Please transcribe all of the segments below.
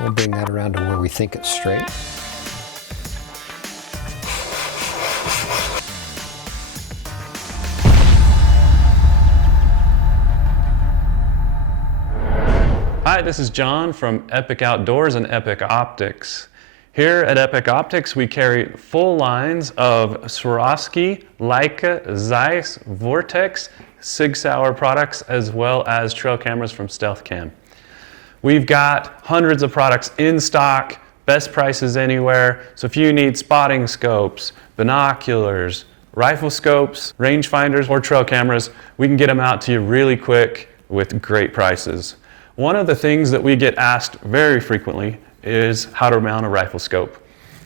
We'll bring that around to where we think it's straight. Hi, this is John from Epic Outdoors and Epic Optics. Here at Epic Optics, we carry full lines of Swarovski, Leica, Zeiss, Vortex, Sig products, as well as trail cameras from StealthCam. We've got hundreds of products in stock, best prices anywhere. So if you need spotting scopes, binoculars, rifle scopes, rangefinders, or trail cameras, we can get them out to you really quick with great prices. One of the things that we get asked very frequently is how to mount a rifle scope.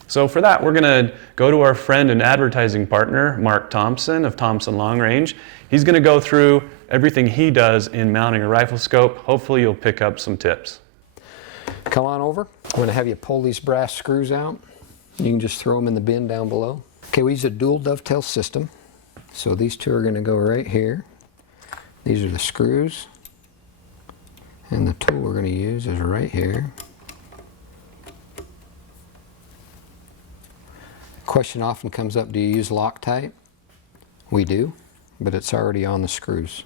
So for that, we're going to go to our friend and advertising partner, Mark Thompson of Thompson Long Range. He's going to go through everything he does in mounting a rifle scope. Hopefully you'll pick up some tips. Come on over. I'm going to have you pull these brass screws out. You can just throw them in the bin down below. Okay, we use a dual dovetail system. So these two are going to go right here. These are the screws. And the tool we're going to use is right here. Question often comes up, do you use Loctite? We do, but it's already on the screws.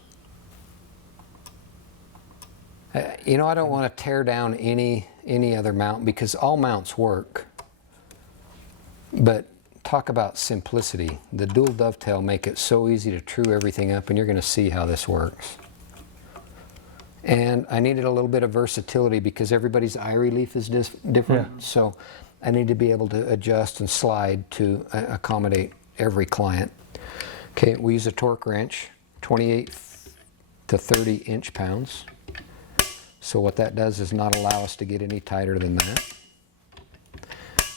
You know, I don't want to tear down any other mount because all mounts work. But talk about simplicity. The dual dovetail make it so easy to true everything up, and you're going to see how this works. And I needed a little bit of versatility because everybody's eye relief is different. Yeah. So I need to be able to adjust and slide to accommodate every client. Okay, we use a torque wrench, 28 to 30 inch-pounds. So what that does is not allow us to get any tighter than that.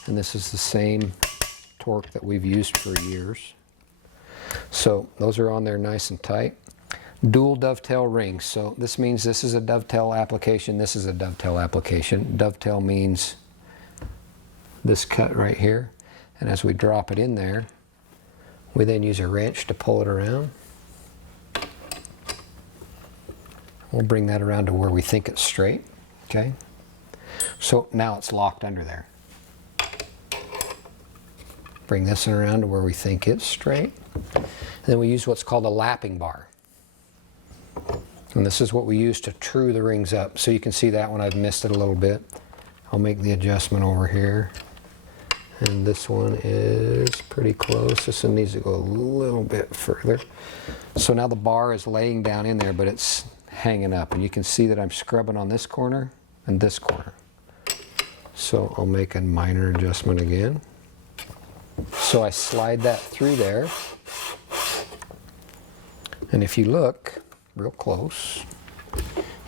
And this is the same torque that we've used for years. So those are on there nice and tight. Dual dovetail rings. So this means this is a dovetail application, this is a dovetail application. Dovetail means this cut right here. And as we drop it in there, we then use a wrench to pull it around. We'll bring that around to where we think it's straight. Okay? So now it's locked under there. Bring this one around to where we think it's straight. And then we use what's called a lapping bar. And this is what we use to true the rings up. So you can see that one I've missed it a little bit. I'll make the adjustment over here. And this one is pretty close. This one needs to go a little bit further. So now the bar is laying down in there, but it's hanging up. And you can see that I'm scrubbing on this corner and this corner. So I'll make a minor adjustment again. So I slide that through there. And if you look real close,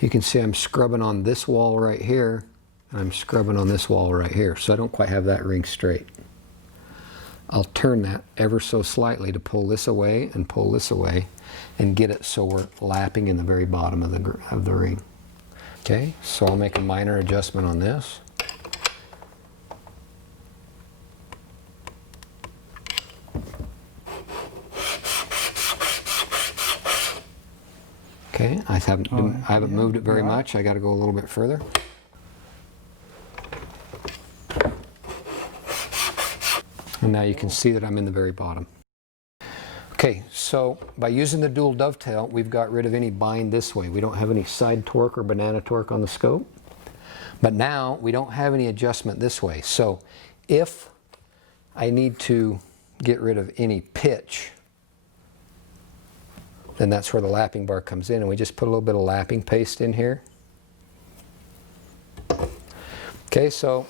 you can see I'm scrubbing on this wall right here, and I'm scrubbing on this wall right here, so I don't quite have that ring straight. I'll turn that ever so slightly to pull this away and pull this away and get it so we're lapping in the very bottom of the ring. Okay, so I'll make a minor adjustment on this. Okay, I haven't moved it very much. I got to go a little bit further. And now you can see that I'm in the very bottom. Okay, so by using the dual dovetail, we've got rid of any bind this way. We don't have any side torque or banana torque on the scope. But now we don't have any adjustment this way. So if I need to get rid of any pitch, then that's where the lapping bar comes in, and we just put a little bit of lapping paste in here. Okay, so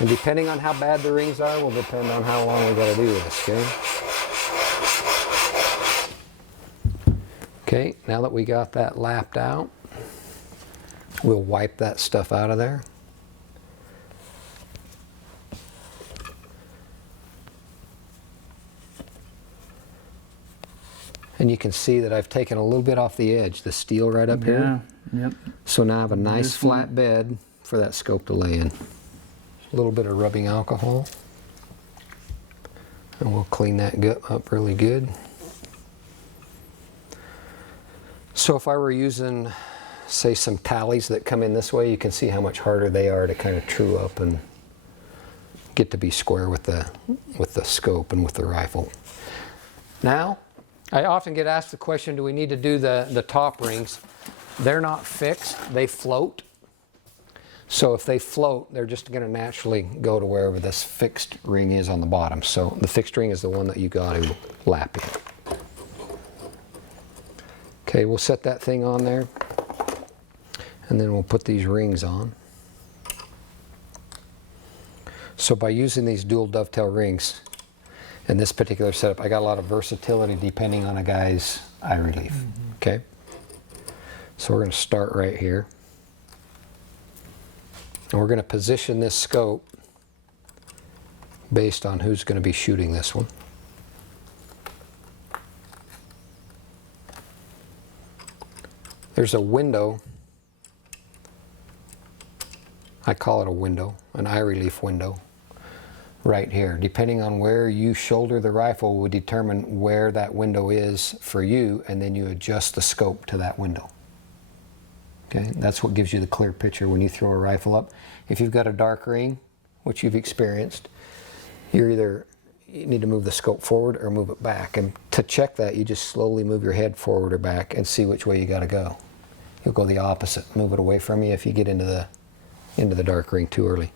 and depending on how bad the rings are will depend on how long we got to do this, okay? Okay, now that we got that lapped out, we'll wipe that stuff out of there. And you can see that I've taken a little bit off the edge, the steel right up here. Yep. So now I have a nice flat bed for that scope to lay in. A little bit of rubbing alcohol. And we'll clean that gut up really good. So if I were using, say, some tallies that come in this way, you can see how much harder they are to kind of true up and get to be square with the scope and with the rifle. Now, I often get asked the question, do we need to do the top rings? They're not fixed, they float. So if they float, they're just going to naturally go to wherever this fixed ring is on the bottom. So the fixed ring is the one that you got to lap in. Okay, we'll set that thing on there, and then we'll put these rings on. So by using these dual dovetail rings, in this particular setup, I got a lot of versatility depending on a guy's eye relief. Okay? So we're going to start right here. And we're going to position this scope based on who's going to be shooting this one. There's a window. I call it a window, an eye relief window, right here. Depending on where you shoulder the rifle will determine where that window is for you, and then you adjust the scope to that window. Okay, that's what gives you the clear picture when you throw a rifle up. If you've got a dark ring, which you've experienced, you need to move the scope forward or move it back. And to check that, you just slowly move your head forward or back and see which way you got to go. You'll go the opposite. Move it away from you if you get into the dark ring too early.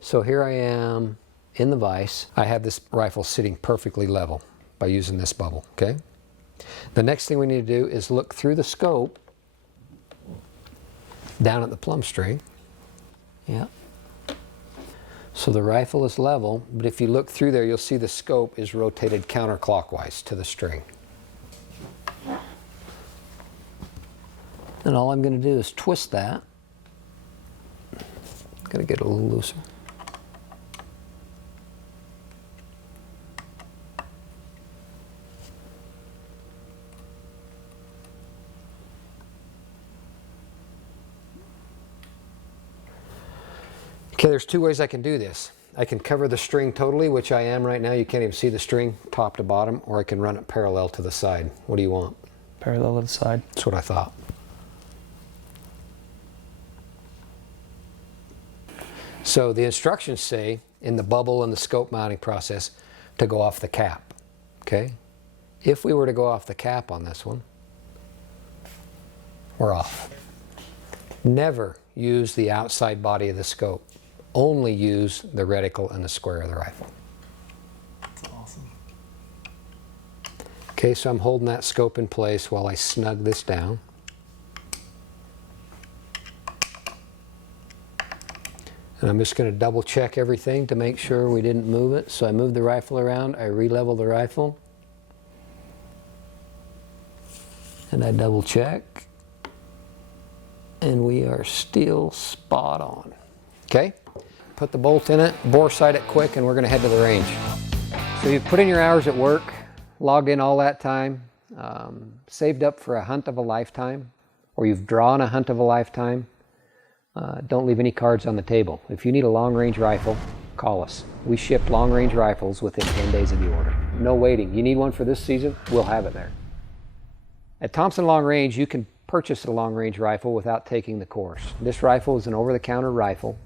So here I am in the vise. I have this rifle sitting perfectly level by using this bubble, okay? The next thing we need to do is look through the scope down at the plumb string. Yeah. So the rifle is level, but if you look through there, you'll see the scope is rotated counterclockwise to the string. And all I'm going to do is twist that. Got to get it a little looser. Okay, there's two ways I can do this. I can cover the string totally, which I am right now. You can't even see the string top to bottom, or I can run it parallel to the side. What do you want? Parallel to the side. That's what I thought. So the instructions say in the bubble and the scope mounting process to go off the cap, okay? If we were to go off the cap on this one, we're off. Never use the outside body of the scope. Only use the reticle and the square of the rifle. That's awesome. Okay, so I'm holding that scope in place while I snug this down. And I'm just going to double check everything to make sure we didn't move it. So I move the rifle around, I re-level the rifle, and I double check, and we are still spot on. Okay, put the bolt in it, bore sight it quick, and we're going to head to the range. So you've put in your hours at work, logged in all that time, saved up for a hunt of a lifetime, or you've drawn a hunt of a lifetime. Don't leave any cards on the table. If you need a long-range rifle, call us. We ship long-range rifles within 10 days of the order. No waiting. You need one for this season? We'll have it there. At Thompson Long Range, you can purchase a long-range rifle without taking the course. This rifle is an over-the-counter rifle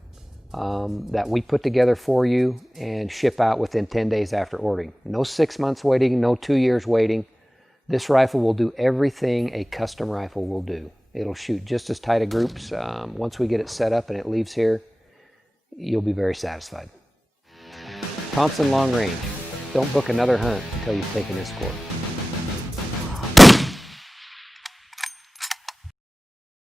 that we put together for you and ship out within 10 days after ordering. No 6 months waiting, no 2 years waiting. This rifle will do everything a custom rifle will do. It'll shoot just as tight a groups. Once we get it set up and it leaves here, you'll be very satisfied. Thompson Long Range. Don't book another hunt until you've taken this course.